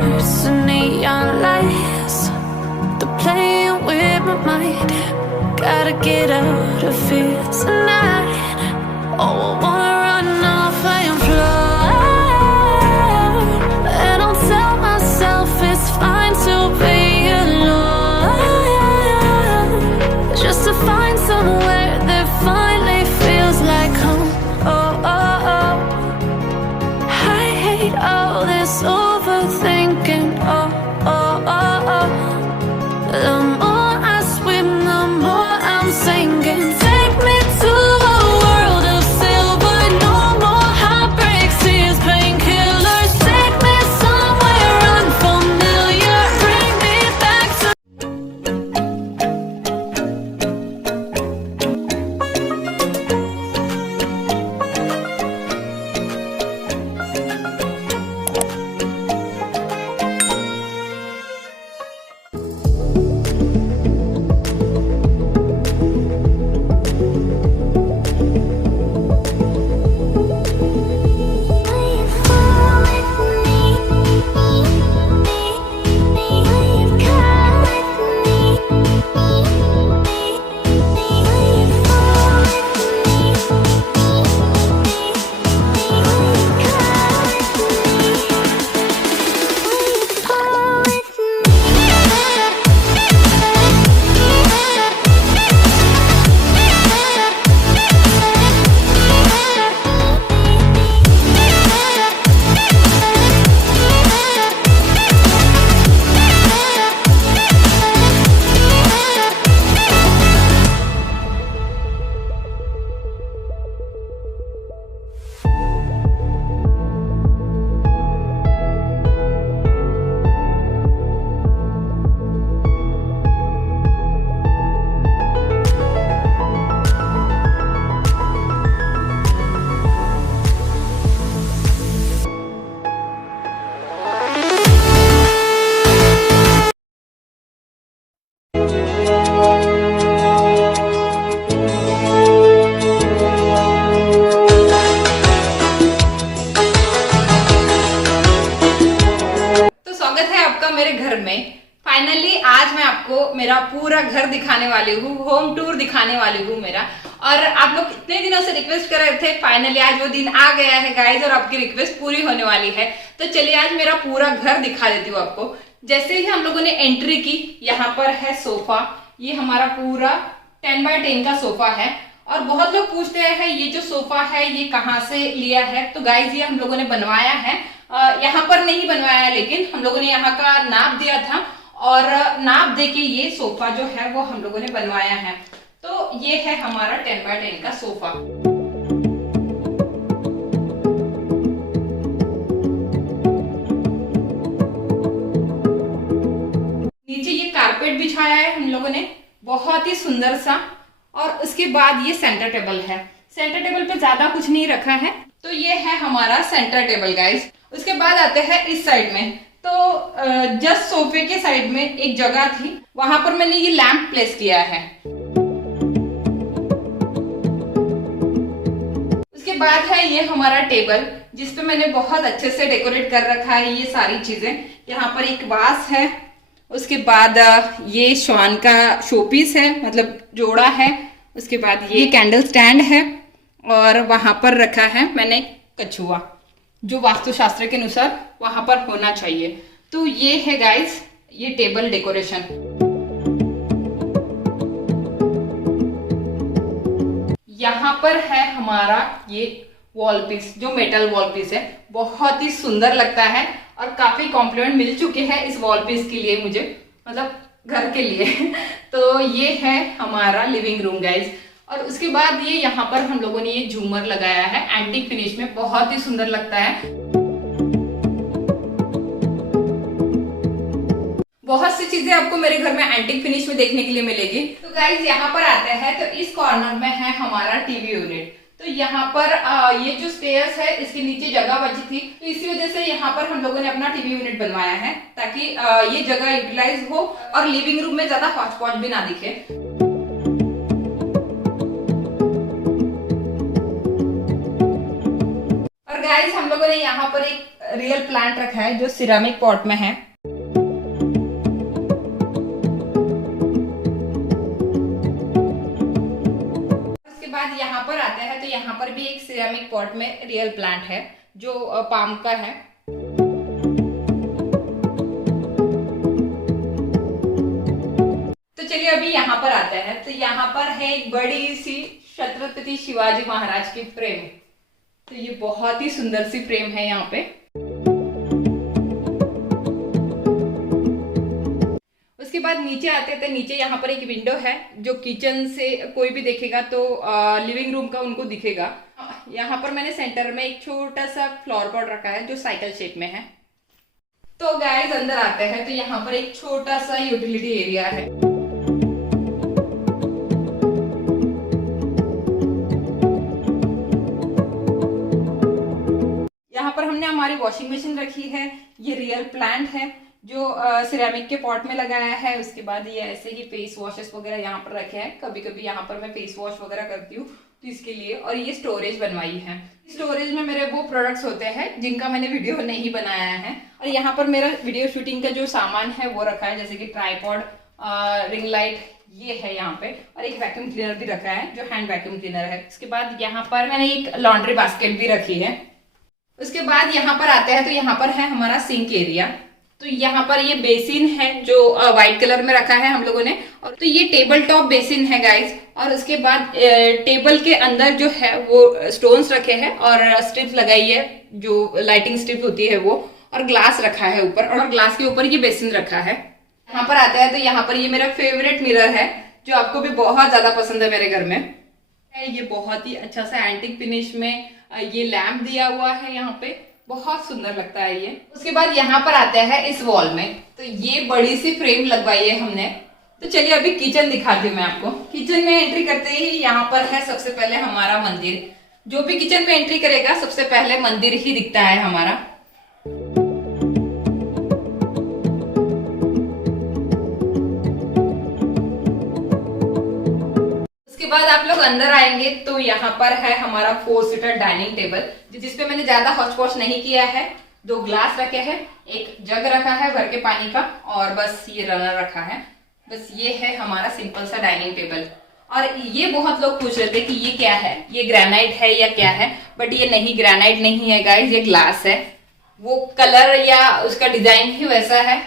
hearts and neon lights. They're playing with my mind. Gotta get out of here tonight. Oh, I wanna run off and fly. And I'll tell myself it's fine to be alone, just to find somewhere that finally feels like home. Oh, oh, oh. I hate all this overthinking. Oh, oh, oh, oh. The more I swim, the more I'm sinking. Take me to a world of silver. No more heartbreaks, tears, painkillers. Take me somewhere unfamiliar. Bring me back to मेरे घर में। Finally आज मैं आपको मेरा पूरा घर दिखाने वाली हूँ, होम टूर दिखाने वाली हूँ मेरा। और आप लोग इतने दिनों से रिक्वेस्ट कर रहे थे, फाइनली आज वो दिन आ गया है गाइज, और आपकी रिक्वेस्ट पूरी होने वाली है। तो चलिए आज मेरा पूरा घर दिखा देती हूँ आपको। जैसे ही हम लोगों ने एंट्री की, यहाँ पर है सोफा। ये हमारा पूरा 10x10 का सोफा है। और बहुत लोग पूछते हैं ये जो सोफा है ये कहाँ से लिया है। तो गाइज ये हम लोगों ने बनवाया है, यहाँ पर नहीं बनवाया, लेकिन हम लोगों ने यहाँ का नाप दिया था और नाप देके ये सोफा जो है वो हम लोगों ने बनवाया है। तो ये है हमारा 10x10 का सोफा। नीचे ये कारपेट बिछाया है हम लोगों ने, बहुत ही सुंदर सा। और उसके बाद ये सेंटर टेबल है। सेंटर टेबल पे ज्यादा कुछ नहीं रखा है। तो ये है हमारा सेंटर टेबल गाइस। उसके बाद आते हैं इस साइड में। तो जस्ट सोफे के साइड में एक जगह थी, वहां पर मैंने ये लैंप प्लेस किया है। उसके बाद है ये हमारा टेबल, जिसपे मैंने बहुत अच्छे से डेकोरेट कर रखा है ये सारी चीजें। यहाँ पर एक वास है। उसके बाद ये श्वान का शोपीस है, मतलब जोड़ा है। उसके बाद ये कैंडल स्टैंड है और वहां पर रखा है मैंने कछुआ, जो वास्तुशास्त्र के अनुसार वहां पर होना चाहिए। तो ये है गाइस ये टेबल डेकोरेशन। यहाँ पर है हमारा ये वॉल पीस, जो मेटल वॉल पीस है, बहुत ही सुंदर लगता है। और काफी कॉम्प्लीमेंट मिल चुके हैं इस वॉल पीस के लिए मुझे, मतलब घर के लिए। तो ये है हमारा लिविंग रूम गाइज। और उसके बाद ये यहाँ पर हम लोगों ने ये झूमर लगाया है एंटीक फिनिश में, बहुत ही सुंदर लगता है। बहुत सी चीजें आपको मेरे घर में एंटीक फिनिश में देखने के लिए मिलेगी। तो गाइज यहाँ पर आते हैं, तो इस कॉर्नर में है हमारा टीवी यूनिट। तो यहाँ पर ये जो स्टेयर्स है इसके नीचे जगह बची थी, तो इसी वजह से यहाँ पर हम लोगों ने अपना टीवी यूनिट बनवाया है, ताकि ये जगह यूटिलाइज हो और लिविंग रूम में ज्यादा हॉच पॉच भी ना दिखे। और गाइस हम लोगों ने यहाँ पर एक रियल प्लांट रखा है जो सिरामिक पॉट में है। उसके बाद यहाँ पर आते हैं तो यहाँ पर भी एक सिरामिक पॉट में रियल प्लांट है जो पाम का है। तो चलिए अभी यहाँ पर आता है तो यहाँ पर है एक बड़ी सी छत्रपति शिवाजी महाराज की फ्रेम। तो ये बहुत ही सुंदर सी फ्रेम है यहाँ पे। उसके बाद नीचे आते थे, नीचे यहाँ पर एक विंडो है जो किचन से कोई भी देखेगा तो लिविंग रूम का उनको दिखेगा। यहाँ पर मैंने सेंटर में एक छोटा सा फ्लावर पॉट रखा है जो साइकिल शेप में है। तो गाइस अंदर आते हैं तो यहाँ पर एक छोटा सा यूटिलिटी एरिया है। यहाँ पर हमने हमारी वॉशिंग मशीन रखी है। ये रियल प्लांट है जो सिरेमिक के पॉट में लगाया है। उसके बाद ये ऐसे ही फेस वॉशेस वगैरह यहाँ पर रखे हैं। कभी कभी यहाँ पर मैं फेस वॉश वगैरह करती हूँ तो इसके लिए। और ये स्टोरेज बनवाई है। स्टोरेज में मेरे वो प्रोडक्ट्स होते हैं जिनका मैंने वीडियो नहीं बनाया है। और यहाँ पर मेरा वीडियो शूटिंग का जो सामान है वो रखा है, जैसे कि ट्राइपॉड, रिंग लाइट ये है यहाँ पे। और एक वैक्यूम क्लीनर भी रखा है जो हैंड वैक्यूम क्लीनर है। उसके बाद यहाँ पर मैंने एक लॉन्ड्री बास्केट भी रखी है। उसके बाद यहाँ पर आते हैं तो यहाँ पर है हमारा सिंक एरिया। तो यहाँ पर ये बेसिन है जो व्हाइट कलर में रखा है हम लोगों ने। और तो ये टेबल टॉप बेसिन है गाइस। और उसके बाद टेबल के अंदर जो है वो स्टोन्स रखे हैं और स्ट्रिप्स लगाई है जो लाइटिंग स्ट्रिप होती है वो। और ग्लास रखा है ऊपर और ग्लास के ऊपर ये बेसिन रखा है। यहाँ पर आता है तो यहाँ पर ये मेरा फेवरेट मिरर है जो आपको भी बहुत ज्यादा पसंद है मेरे घर में। ये बहुत ही अच्छा सा एंटिक फिनिश में ये लैम्प दिया हुआ है यहाँ पे, बहुत सुंदर लगता है ये। उसके बाद यहाँ पर आते हैं इस वॉल में तो ये बड़ी सी फ्रेम लगवाई है हमने। तो चलिए अभी किचन दिखाती हूँ मैं आपको। किचन में एंट्री करते ही यहाँ पर है सबसे पहले हमारा मंदिर। जो भी किचन में एंट्री करेगा सबसे पहले मंदिर ही दिखता है हमारा। बाद आप लोग अंदर आएंगे तो यहाँ पर है हमारा 4 सीटर डाइनिंग टेबल जिसपे मैंने ज्यादा हौच पौच नहीं किया है। 2 ग्लास रखे हैं, एक जग रखा है भर के पानी का और बस ये रनर रखा है। बस ये है हमारा सिंपल सा डाइनिंग टेबल। और ये बहुत लोग पूछ रहे थे कि ये क्या है, ये ग्रेनाइट है या क्या है। बट ये नहीं, ग्रेनाइट नहीं है गाइस, ये ग्लास है। वो कलर या उसका डिजाइन ही वैसा है।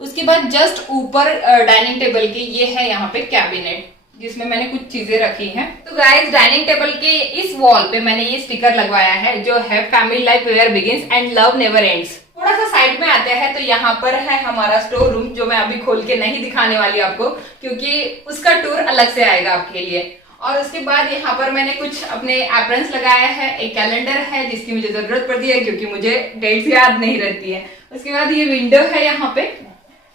उसके बाद जस्ट ऊपर डाइनिंग टेबल के ये है यहाँ पे कैबिनेट जिसमें मैंने कुछ चीजें रखी हैं। तो गाइस डाइनिंग टेबल के इस वॉल पे मैंने ये स्टिकर लगवाया है जो है family life where begins and love never ends. थोड़ा सा साइड में आते हैं तो यहाँ पर है हमारा स्टोर रूम जो मैं अभी खोल के नहीं दिखाने वाली आपको क्योंकि उसका टूर अलग से आएगा आपके लिए। और उसके बाद यहाँ पर मैंने कुछ अपने एप्रन्स लगाया है। एक कैलेंडर है जिसकी मुझे जरूरत पड़ती है क्योंकि मुझे डेट्स याद नहीं रहती है। उसके बाद ये विंडो है यहाँ पे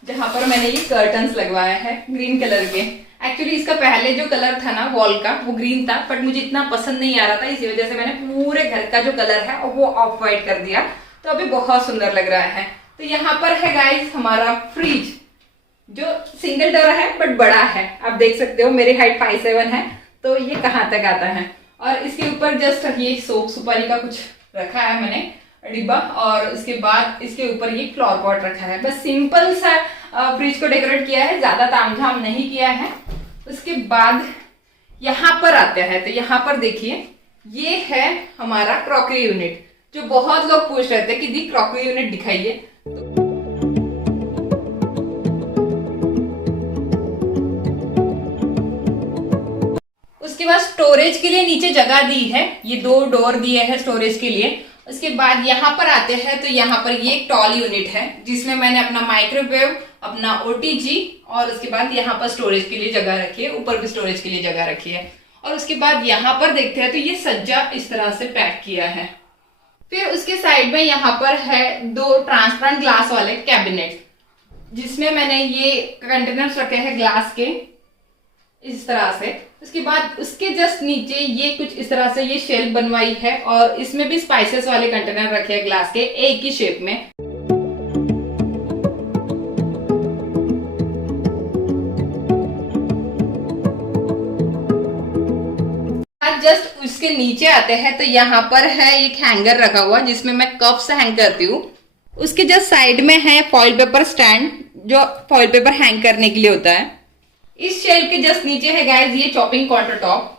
जहाँ पर मैंने ये कर्टन्स लगवाया है ग्रीन कलर के। एक्चुअली इसका पहले जो कलर था ना वॉल का वो ग्रीन था बट मुझे इतना पसंद नहीं आ रहा था, इसी वजह से मैंने पूरे घर का जो कलर है वो ऑफ वाइट कर दिया। तो अभी बहुत सुंदर लग रहा है। तो यहाँ पर है गाइस हमारा फ्रिज जो सिंगल डोर है बट बड़ा है। आप देख सकते हो मेरी हाइट 5'7" है तो ये कहाँ तक आता है। और इसके ऊपर जस्ट ये सोप सुपारी का कुछ रखा है मैंने डिब्बा। और उसके बाद इसके ऊपर ये फ्लावर पॉट रखा है। बस सिंपल सा फ्रिज को डेकोरेट किया है, ज्यादा तामझाम नहीं किया है। उसके बाद यहाँ पर आते हैं तो यहाँ पर देखिए ये है हमारा क्रॉकरी यूनिट जो बहुत लोग पूछ रहे थे कि दी क्रॉकरी यूनिट दिखाइए। उसके बाद स्टोरेज के लिए नीचे जगह दी है, ये 2 डोर दिए हैं स्टोरेज के लिए। उसके बाद यहाँ पर आते हैं तो यहाँ पर ये एक टॉल यूनिट है जिसमें मैंने अपना माइक्रोवेव, अपना OTG और उसके बाद यहाँ पर स्टोरेज के लिए जगह रखी है, ऊपर भी स्टोरेज के लिए जगह रखी है। और उसके बाद यहाँ पर देखते हैं तो ये सज्जा इस तरह से पैक किया है। फिर उसके साइड में यहाँ पर है 2 ट्रांसपेरेंट ग्लास वाले कैबिनेट जिसमें मैंने ये कंटेनर्स रखे हैं ग्लास के इस तरह से। उसके बाद उसके जस्ट नीचे ये कुछ इस तरह से ये शेल्फ बनवाई है और इसमें भी स्पाइसेस वाले कंटेनर रखे हैं ग्लास के एक ही शेप में। जस्ट उसके नीचे आते हैं तो यहाँ पर है एक हैंगर रखा हुआ जिसमें मैं कप्स हैंग करती हूँ। उसके जस्ट साइड में है फॉइल पेपर स्टैंड, जो फॉइल पेपर हैंग करने के लिए होता है। इस शेल्फ के जस्ट नीचे है गाइस ये चॉपिंग काउंटर टॉप।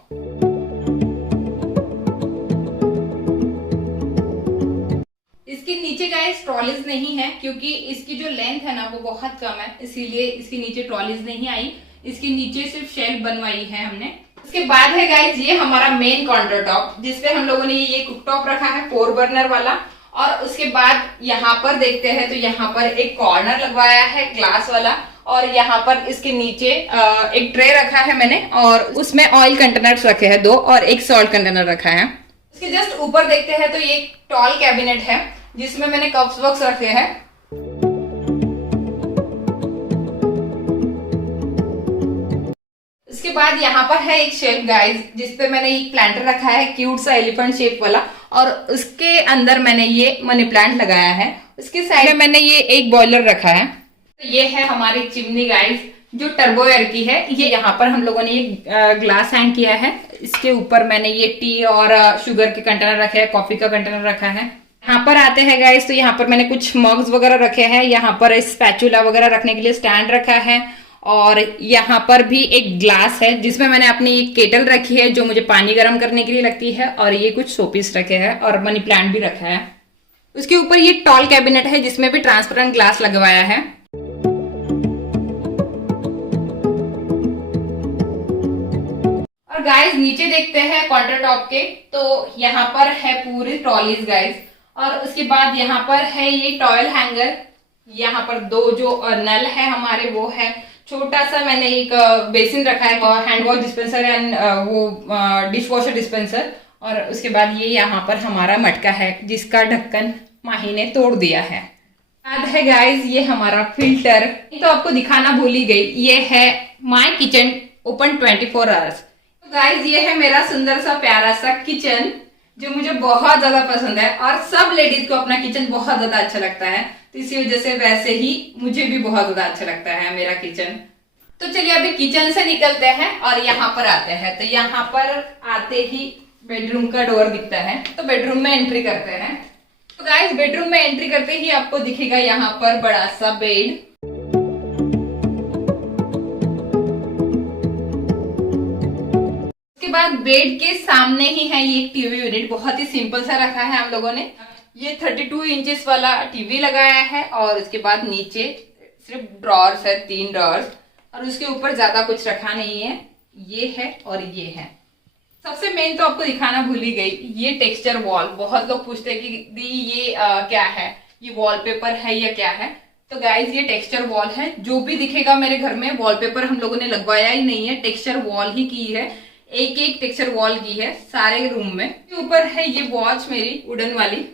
इसके नीचे गाइस ट्रॉलीज नहीं है, क्योंकि इसकी जो लेंथ है ना वो बहुत कम है, इसीलिए इसके नीचे ट्रॉलीज नहीं आई। इसके नीचे सिर्फ शेल्फ बनवाई है हमने। उसके बाद है गाइस ये हमारा मेन काउंटर टॉप, जिसपे हम लोगों ने ये कुक टॉप रखा है 4 बर्नर वाला। और उसके बाद यहाँ पर देखते हैं तो यहाँ पर एक कॉर्नर लगवाया है ग्लास वाला, और यहाँ पर इसके नीचे एक ट्रे रखा है मैंने, और उसमें ऑयल कंटेनर्स रखे हैं 2 और एक सॉल्ट कंटेनर रखा है। उसके जस्ट ऊपर देखते हैं तो ये एक टॉल कैबिनेट है, जिसमें मैंने कप्स बॉक्स रखे हैं। उसके बाद यहाँ पर है एक शेल्फ गाइस, जिसपे मैंने एक प्लांटर रखा है क्यूट सा एलिफेंट शेप वाला, और उसके अंदर मैंने ये मनी प्लांट लगाया है। उसके साइड में मैंने ये एक बॉयलर रखा है। तो ये है हमारी चिमनी गाइस, जो टर्बो एयर की है। ये यहाँ पर हम लोगों ने ये ग्लास हैंग किया है। इसके ऊपर मैंने ये टी और शुगर के कंटेनर रखे हैं, कॉफी का कंटेनर रखा है। यहाँ पर आते हैं गाइस तो यहाँ पर मैंने कुछ मग्स वगैरह रखे हैं। यहाँ पर स्पैचुला वगैरह रखने के लिए स्टैंड रखा है, और यहाँ पर भी एक ग्लास है जिसमें मैंने अपनी एक केटल रखी है जो मुझे पानी गर्म करने के लिए लगती है, और ये कुछ शोपीस रखे हैं और मनी प्लांट भी रखा है। उसके ऊपर ये टॉल कैबिनेट है जिसमें भी ट्रांसपेरेंट ग्लास लगवाया है। और गाइस नीचे देखते हैं काउंटर टॉप के, तो यहाँ पर है पूरी ट्रॉलीज गाइस। और उसके बाद यहाँ पर है ये टॉयल हैंगर। यहाँ पर 2 जो नल है हमारे वो है। छोटा सा मैंने एक बेसिन रखा है, हैंड वॉश डिस्पेंसर एंड वो डिश वॉशर डिस्पेंसर। और उसके बाद ये यहाँ पर हमारा मटका है जिसका ढक्कन माही ने तोड़ दिया है। बाद है गाइस ये हमारा फिल्टर, तो आपको दिखाना भूल ही गई, ये है माय किचन ओपन 24 आवर्स। तो गाइस ये है मेरा सुंदर सा प्यारा सा किचन, जो मुझे बहुत ज्यादा पसंद है, और सब लेडीज को अपना किचन बहुत ज्यादा अच्छा लगता है, तो इसी वजह से वैसे ही मुझे भी बहुत ज्यादा अच्छा लगता है मेरा किचन। तो चलिए अभी किचन से निकलते हैं और यहाँ पर आते हैं। तो यहाँ पर आते ही बेडरूम का डोर दिखता है, तो बेडरूम में एंट्री करते हैं। तो गाइस बेडरूम में एंट्री करते ही आपको दिखेगा यहाँ पर बड़ा सा बेड। उसके बाद बेड के सामने ही है ये एक टीवी यूनिट, बहुत ही सिंपल सा रखा है हम लोगों ने। ये 32 इंचेस वाला टीवी लगाया है, और उसके बाद नीचे सिर्फ ड्रॉर्स है, 3 ड्रॉर्स, और उसके ऊपर ज्यादा कुछ रखा नहीं है। ये है और ये है। सबसे मेन तो आपको दिखाना भूल ही गई, ये टेक्सचर वॉल। बहुत लोग पूछते हैं कि दी ये क्या है, ये वॉलपेपर है या क्या है। तो गाइज ये टेक्सचर वॉल है। जो भी दिखेगा मेरे घर में वॉलपेपर हम लोगों ने लगवाया ही नहीं है, टेक्सचर वॉल ही की है। एक एक टेक्सचर वॉल की है सारे रूम में। ऊपर है ये वॉच मेरी वुडन वाली।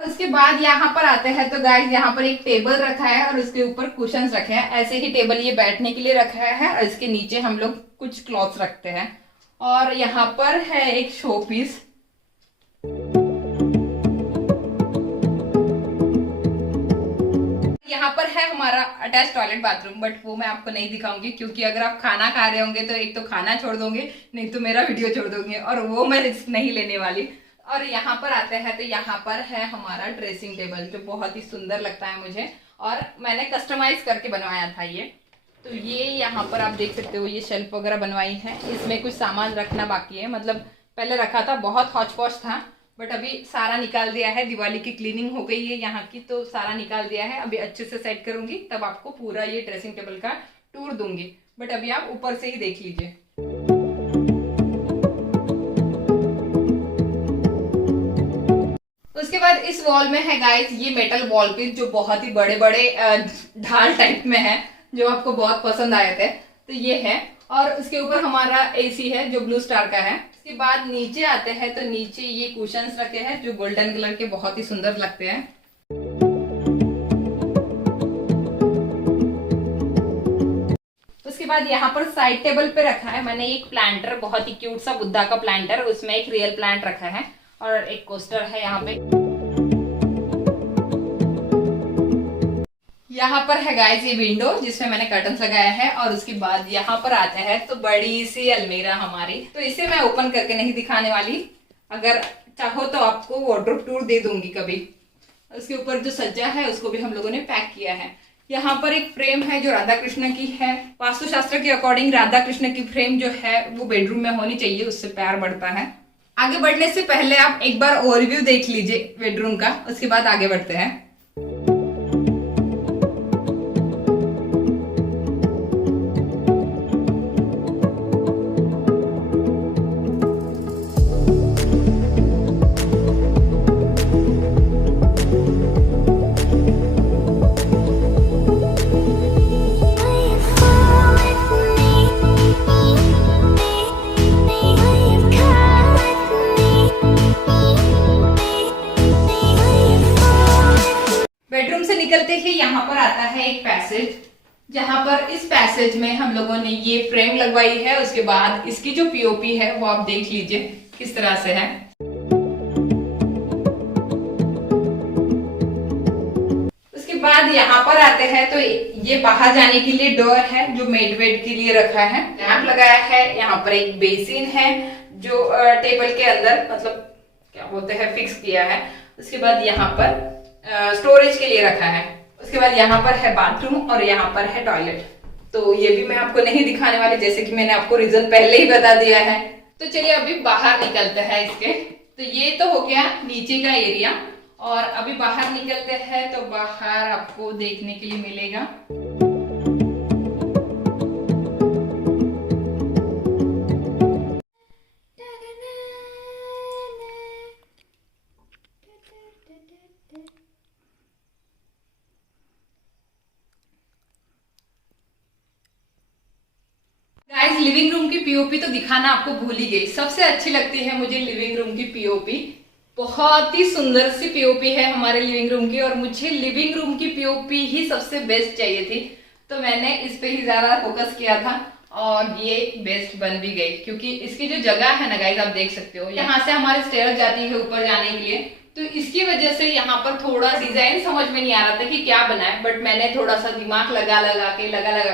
उसके बाद यहाँ पर आते हैं तो गाइस यहाँ पर एक टेबल रखा है और उसके ऊपर कुशन्स रखे हैं। ऐसे ही टेबल ये बैठने के लिए रखा है, और इसके नीचे हम लोग कुछ क्लॉथ्स रखते हैं। और यहाँ पर है एक शो पीस। यहाँ पर है हमारा अटैच टॉयलेट बाथरूम, बट वो मैं आपको नहीं दिखाऊंगी, क्योंकि अगर आप खाना खा रहे होंगे तो एक तो खाना छोड़ दोगे, नहीं तो मेरा वीडियो छोड़ दोगे, और वो मैं रिस्क नहीं लेने वाली। और यहाँ पर आते हैं तो यहाँ पर है हमारा ड्रेसिंग टेबल, जो बहुत ही सुंदर लगता है मुझे, और मैंने कस्टमाइज करके बनवाया था ये। तो ये यहाँ पर आप देख सकते हो, ये शेल्फ वगैरह बनवाई है। इसमें कुछ सामान रखना बाकी है, मतलब पहले रखा था, बहुत हौच पौच था, बट अभी सारा निकाल दिया है। दिवाली की क्लीनिंग हो गई है यहाँ की, तो सारा निकाल दिया है। अभी अच्छे से सेट करूंगी, तब आपको पूरा ये ड्रेसिंग टेबल का टूर दूंगी, बट अभी आप ऊपर से ही देख लीजिए। उसके बाद इस वॉल में है गाइस ये मेटल वॉल पीस, जो बहुत ही बड़े बड़े ढाल टाइप में है, जो आपको बहुत पसंद आए थे। तो ये है, और उसके ऊपर हमारा एसी है जो ब्लू स्टार का है। उसके बाद नीचे आते हैं तो नीचे ये कुशन्स रखे हैं जो गोल्डन कलर के बहुत ही सुंदर लगते हैं। उसके बाद यहाँ पर साइड टेबल पे रखा है मैंने एक प्लांटर, बहुत ही क्यूट सा बुद्धा का प्लांटर, उसमें एक रियल प्लांट रखा है, और एक कोस्टर है यहाँ पे। यहाँ पर है गाइस ये विंडो जिसमें मैंने कर्टन्स लगाया है, और उसके बाद यहाँ पर आते हैं तो बड़ी सी अलमीरा हमारी। तो इसे मैं ओपन करके नहीं दिखाने वाली, अगर चाहो तो आपको वार्डरोब टूर दे दूंगी कभी। उसके ऊपर जो सज्जा है उसको भी हम लोगों ने पैक किया है। यहाँ पर एक फ्रेम है जो राधा कृष्ण की है। वास्तुशास्त्र के अकॉर्डिंग राधा कृष्ण की फ्रेम जो है वो बेडरूम में होनी चाहिए, उससे प्यार बढ़ता है। आगे बढ़ने से पहले आप एक बार ओवरव्यू देख लीजिए बेडरूम का, उसके बाद आगे बढ़ते हैं। बेडरूम से निकलते ही यहाँ पर आता है एक पैसेज, जहां पर इस पैसेज में हम लोगों ने ये फ्रेम लगवाई है। उसके बाद इसकी जो पीओपी है वो आप देख लीजिए किस तरह से है। उसके बाद यहाँ पर आते हैं तो ये बाहर जाने के लिए डोर है जो मेड बेड के लिए रखा है। लैंप लगाया है, यहाँ पर एक बेसिन है जो टेबल के अंदर मतलब क्या बोलते हैं फिक्स किया है। उसके बाद यहाँ पर स्टोरेज के लिए रखा है। उसके बाद यहाँ पर है बाथरूम और यहाँ पर है टॉयलेट। तो ये भी मैं आपको नहीं दिखाने वाली, जैसे कि मैंने आपको रीजन पहले ही बता दिया है। तो चलिए अभी बाहर निकलते हैं इसके। तो ये तो हो गया नीचे का एरिया, और अभी बाहर निकलते हैं तो बाहर आपको देखने के लिए मिलेगा गाइस। लिविंग रूम की पीओपी तो दिखाना आपको भूल ही गई। सबसे अच्छी लगती है मुझे लिविंग रूम की पीओपी। बहुत ही सुंदर सी पीओपी है हमारे लिविंग रूम की, और मुझे लिविंग रूम की पीओपी ही सबसे बेस्ट चाहिए थी, तो मैंने इस पे ही ज्यादा फोकस किया था और ये बेस्ट बन भी गई। क्योंकि इसकी जो जगह है ना गाइस, आप देख सकते हो यहाँ से हमारी स्टेयर जाती है ऊपर जाने के लिए, तो इसकी वजह से यहाँ पर थोड़ा डिजाइन समझ में नहीं आ रहा था कि क्या बनाए। बट मैंने थोड़ा सा दिमाग लगा लगा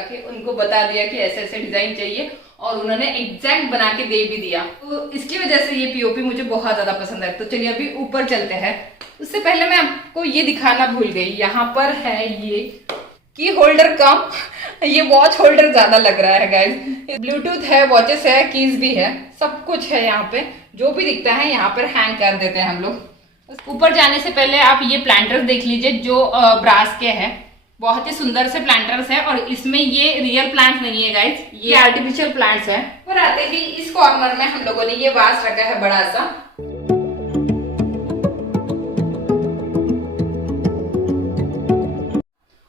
के उनको बता दिया कि ऐसे ऐसे डिजाइन चाहिए, और उन्होंने एग्जैक्ट बना के दे भी दिया। तो इसकी वजह से ये पीओपी मुझे बहुत ज्यादा पसंद है। तो चलिए अभी ऊपर चलते हैं। उससे पहले मैं आपको ये दिखाना भूल गई, यहाँ पर है ये की होल्डर कम ये वॉच होल्डर ज्यादा लग रहा है गाइज। ब्लूटूथ है, वॉचेस है, कीज भी है, सब कुछ है यहाँ पे। जो भी दिखता है यहाँ पर हैंग कर देते हैं हम लोग। ऊपर जाने से पहले आप ये प्लांटर्स देख लीजिए जो ब्रास के हैं। बहुत ही सुंदर से प्लांटर्स है, और इसमें ये रियल प्लांट नहीं है गाइज, ये आर्टिफिशियल प्लांट्स है। और आते ही इस कॉर्नर में हम लोगों ने ये वास रखा है बड़ा सा।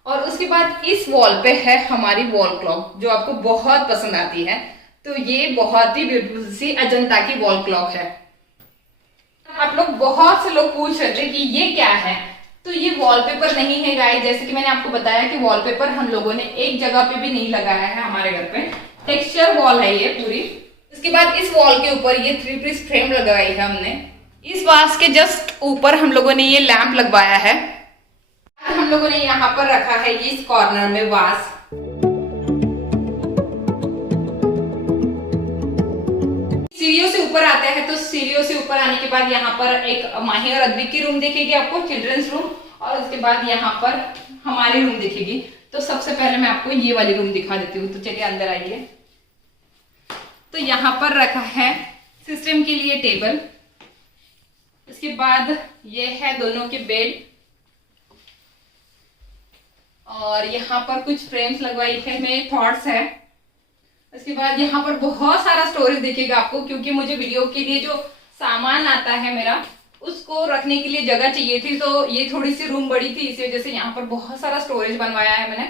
और उसके बाद इस वॉल पे है हमारी वॉल क्लॉक जो आपको बहुत पसंद आती है। तो ये बहुत ही ब्यूटीफुल सी अजंता की वॉल क्लॉक है। आप लोग बहुत से लोग पूछ रहे थे कि ये क्या है, तो ये वॉलपेपर नहीं है गाइस। जैसे कि मैंने आपको बताया कि वॉलपेपर हम लोगों ने एक जगह पे भी नहीं लगाया है हमारे घर पे, टेक्सचर वॉल है ये पूरी। इसके बाद इस वॉल के ऊपर ये 3 पीस फ्रेम लगाई है हमने। इस वास के जस्ट ऊपर हम लोगों ने ये लैंप लगवाया है। हम लोगों ने यहाँ पर रखा है ये इस कॉर्नर में वास। सीढ़ियों से ऊपर आते हैं तो सीढ़ियों से ऊपर आने के बाद यहाँ पर एक माही और अद्विक की रूम दिखेगी आपको, चिल्ड्रंस रूम, और उसके बाद यहाँ पर हमारी रूम दिखेगी। तो सबसे पहले मैं आपको ये वाली रूम दिखा देती हूँ। तो चलिए अंदर आइए। तो यहाँ पर रखा है सिस्टम के लिए टेबल। उसके बाद ये है दोनों के बेड, और यहाँ पर कुछ फ्रेम्स लगवाई है, मेरे थॉट्स है। उसके बाद यहाँ पर बहुत सारा स्टोरेज दिखेगा आपको, क्योंकि मुझे वीडियो के लिए जो सामान आता है मेरा उसको रखने के लिए जगह चाहिए थी। तो ये थोड़ी सी रूम बड़ी थी, इसी वजह से यहाँ पर बहुत सारा स्टोरेज बनवाया है मैंने,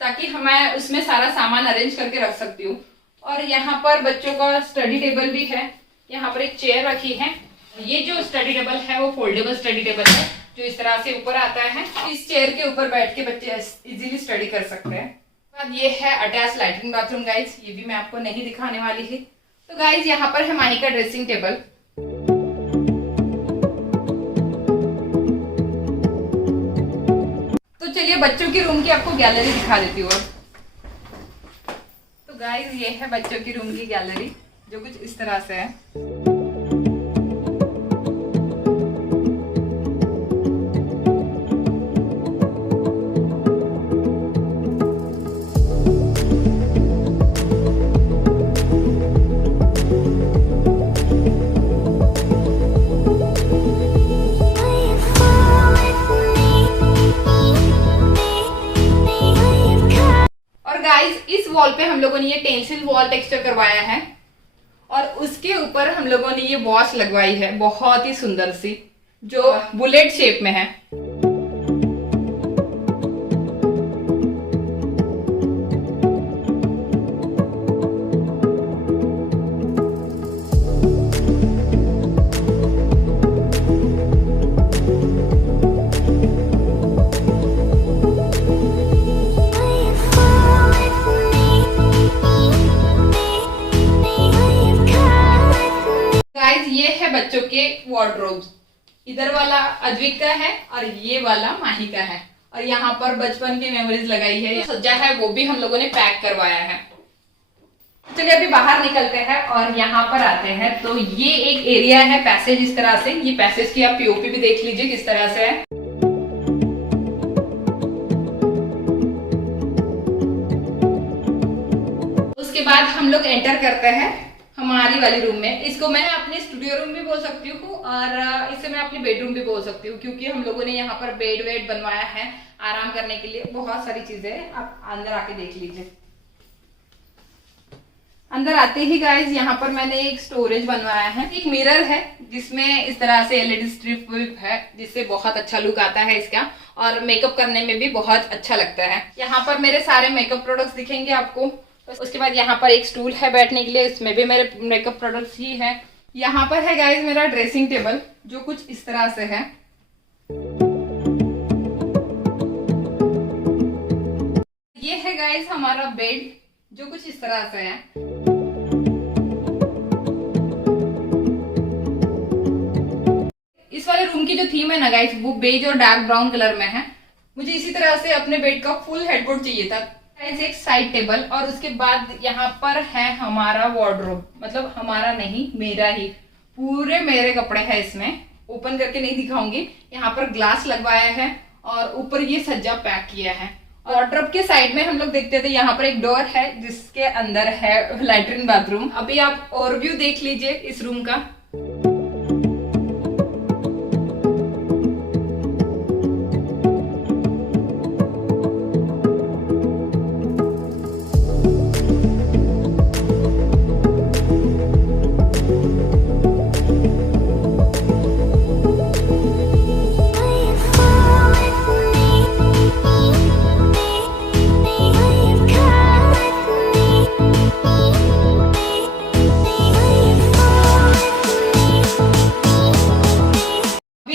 ताकि मैं उसमें सारा सामान अरेंज करके रख सकती हूँ। और यहाँ पर बच्चों का स्टडी टेबल भी है। यहाँ पर एक चेयर रखी है। ये जो स्टडी टेबल है वो फोल्डेबल स्टडी टेबल है, जो इस तरह से ऊपर आता है। इस चेयर के ऊपर बैठ के बच्चे इजीली स्टडी कर सकते हैं। बाद ये है अटैच लैट्रिन बाथरूम गाइज, ये भी मैं आपको नहीं दिखाने वाली थी। तो गाइज यहाँ पर है माही का ड्रेसिंग टेबल। तो चलिए बच्चों की रूम की आपको गैलरी दिखा देती हूँ। तो गाइज ये है बच्चों की रूम की गैलरी, जो कुछ इस तरह से है। गाइस इस वॉल पे हम लोगों ने ये टेंसिल वॉल टेक्सचर करवाया है और उसके ऊपर हम लोगों ने ये वॉश लगवाई है बहुत ही सुंदर सी, जो बुलेट शेप में है। ये है बच्चों के वार्डरोब्स, इधर वाला अद्विक का है और ये वाला माही का है, और यहाँ पर बचपन की मेमोरीज लगाई है, सज्जा है वो भी हम लोगों ने पैक करवाया है। चलिए अभी बाहर निकलते हैं और यहाँ पर आते हैं। तो ये एक एरिया है पैसेज, इस तरह से ये पैसेज की आप पीओपी भी देख लीजिए किस तरह से है। उसके बाद हम लोग एंटर करते हैं हमारी वाली रूम में। इसको मैं अपने स्टूडियो रूम भी बोल सकती हूँ और इसे मैं अपनी बेडरूम भी बोल सकती हूँ, क्योंकि हम लोगों ने यहाँ पर बेड वेड बनवाया है आराम करने के लिए, बहुत सारी चीजें। आप अंदर आके देख लीजिए। अंदर आते ही गाइज यहाँ पर मैंने एक स्टोरेज बनवाया है, एक मिरर है जिसमें इस तरह से एलईडी स्ट्रिप है, जिससे बहुत अच्छा लुक आता है इसका और मेकअप करने में भी बहुत अच्छा लगता है। यहाँ पर मेरे सारे मेकअप प्रोडक्ट्स दिखेंगे आपको। उसके बाद यहाँ पर एक स्टूल है बैठने के लिए, इसमें भी मेरे मेकअप प्रोडक्ट्स ही है। यहाँ पर है गाइज मेरा ड्रेसिंग टेबल जो कुछ इस तरह से है। ये है गाइज हमारा बेड जो कुछ इस तरह से है। इस वाले रूम की जो थीम है ना गाइज वो बेज और डार्क ब्राउन कलर में है। मुझे इसी तरह से अपने बेड का फुल हेडबोर्ड चाहिए था। एक साइड टेबल और उसके बाद यहाँ पर है हमारा वार्डरोब, मतलब हमारा नहीं मेरा ही, पूरे मेरे कपड़े हैं इसमें। ओपन करके नहीं दिखाऊंगी। यहाँ पर ग्लास लगवाया है और ऊपर ये सज्जा पैक किया है। वार्डरोब के साइड में हम लोग देखते थे यहाँ पर एक डोर है जिसके अंदर है लैट्रिन बाथरूम। अभी आप ओवरव्यू देख लीजिए इस रूम का।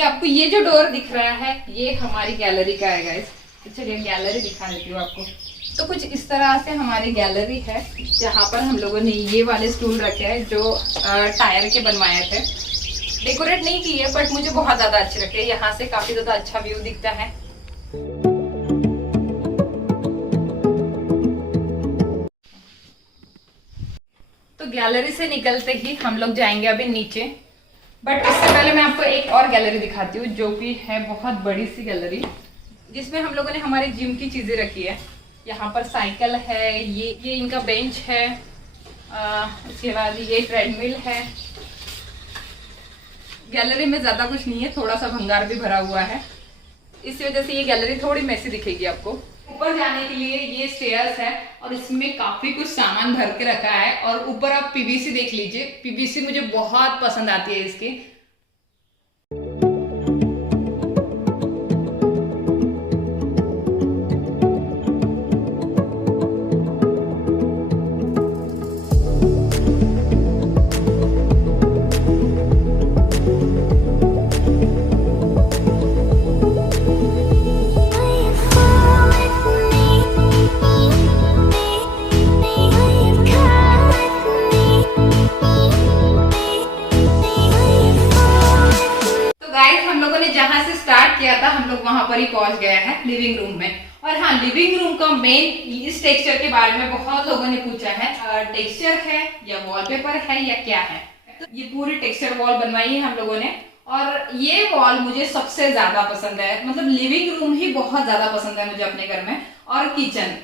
आपको ये जो डोर दिख रहा है ये हमारी गैलरी का है गाइस। चलिए गैलरी दिखा देती हूँ आपको। तो कुछ इस तरह से हमारी गैलरी है जहाँ पर हम लोगों ने ये वाले स्टूल रखे हैं जो टायर के बनवाए थे। डेकोरेट नहीं किए बट मुझे बहुत ज्यादा अच्छे लगे। यहाँ से काफी ज्यादा अच्छा व्यू दिखता है। तो गैलरी से निकलते ही हम लोग जाएंगे अभी नीचे, बट इससे पहले मैं आपको एक और गैलरी दिखाती हूँ जो कि है बहुत बड़ी सी गैलरी, जिसमें हम लोगों ने हमारे जिम की चीजें रखी है। यहाँ पर साइकिल है, ये इनका बेंच है, उसके बाद ये ट्रेडमिल है। गैलरी में ज्यादा कुछ नहीं है, थोड़ा सा भंगार भी भरा हुआ है, इस वजह से ये गैलरी थोड़ी मैसी दिखेगी आपको। ऊपर जाने के लिए ये स्टेयर्स है और इसमें काफी कुछ सामान भर के रखा है। और ऊपर आप पीवीसी देख लीजिए, पीवीसी मुझे बहुत पसंद आती है इसकी। जहां से स्टार्ट किया था हम लोग वहां पर ही पहुंच गया है लिविंग रूम में। और हाँ, लिविंग रूम का मेन इस टेक्सचर के बारे में बहुत लोगों ने पूछा है, टेक्सचर है या वॉलपेपर है या क्या है। तो ये पूरी टेक्सचर वॉल बनवाई है हम लोगों ने और ये वॉल मुझे सबसे ज्यादा पसंद है। मतलब लिविंग रूम ही बहुत ज्यादा पसंद है मुझे अपने घर में, और किचन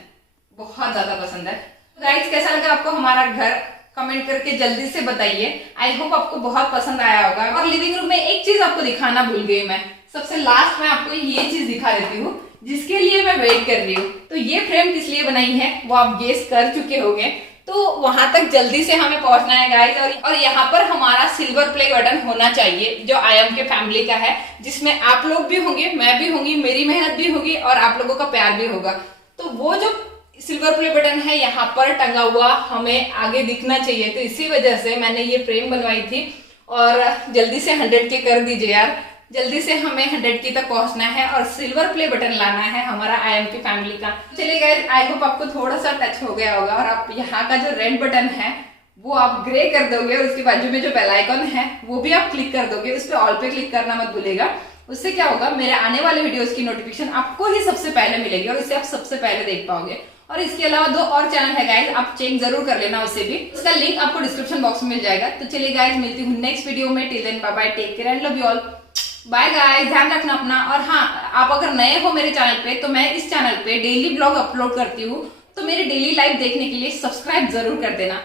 बहुत ज्यादा पसंद है। गाइस कैसा लगा आपको हमारा घर, कमेंट करके जल्दी से बताइए। आई होप आपको बहुत पसंद आया होगा। और लिविंग रूम में एक चीज आपको दिखाना भूल गई मैं, सबसे लास्ट में आपको ये चीज दिखा देती हूँ। जिसके लिए मैं वेट कर रही हूँ। तो ये फ्रेम किस लिए बनाई है वो आप गेस कर चुके होंगे। तो वहां तक जल्दी से हमें पहुंचना है गाइस, और यहाँ पर हमारा सिल्वर प्ले बटन होना चाहिए जो आयम के फैमिली का है, जिसमें आप लोग भी होंगे, मैं भी होंगी, मेरी मेहनत भी होगी और आप लोगों का प्यार भी होगा। तो वो जो सिल्वर प्ले बटन है यहाँ पर टंगा हुआ हमें आगे दिखना चाहिए। तो इसी वजह से मैंने ये फ्रेम बनवाई थी। और जल्दी से 100 के कर दीजिए यार, जल्दी से हमें 100 तक पहुंचना है और सिल्वर प्ले बटन लाना है हमारा आयम की फैमिली का। चलिए गाइस, आई होप आपको थोड़ा सा टच हो गया होगा और आप यहाँ का जो रेड बटन है वो आप ग्रे कर दोगे और उसके बाजू में जो बेल आइकन है वो भी आप क्लिक कर दोगे। उस पर ऑल पे क्लिक करना मत भूलेगा। उससे क्या होगा, मेरे आने वाले वीडियोस की नोटिफिकेशन आपको ही सबसे पहले मिलेगी और इसे आप सबसे पहले देख पाओगे। और इसके अलावा 2 और चैनल है गाइस, आप चेक जरूर कर लेना उसे भी, उसका लिंक आपको डिस्क्रिप्शन बॉक्स में मिल जाएगा। तो चलिए गाइस, मिलती हूँ नेक्स्ट वीडियो में। Till then bye bye, take care and love you all. Bye guys, ध्यान रखना अपना। और हाँ, आप अगर नए हो मेरे चैनल पे तो मैं इस चैनल पे डेली ब्लॉग अपलोड करती हूँ, तो मेरी डेली लाइफ देखने के लिए सब्सक्राइब जरूर कर देना।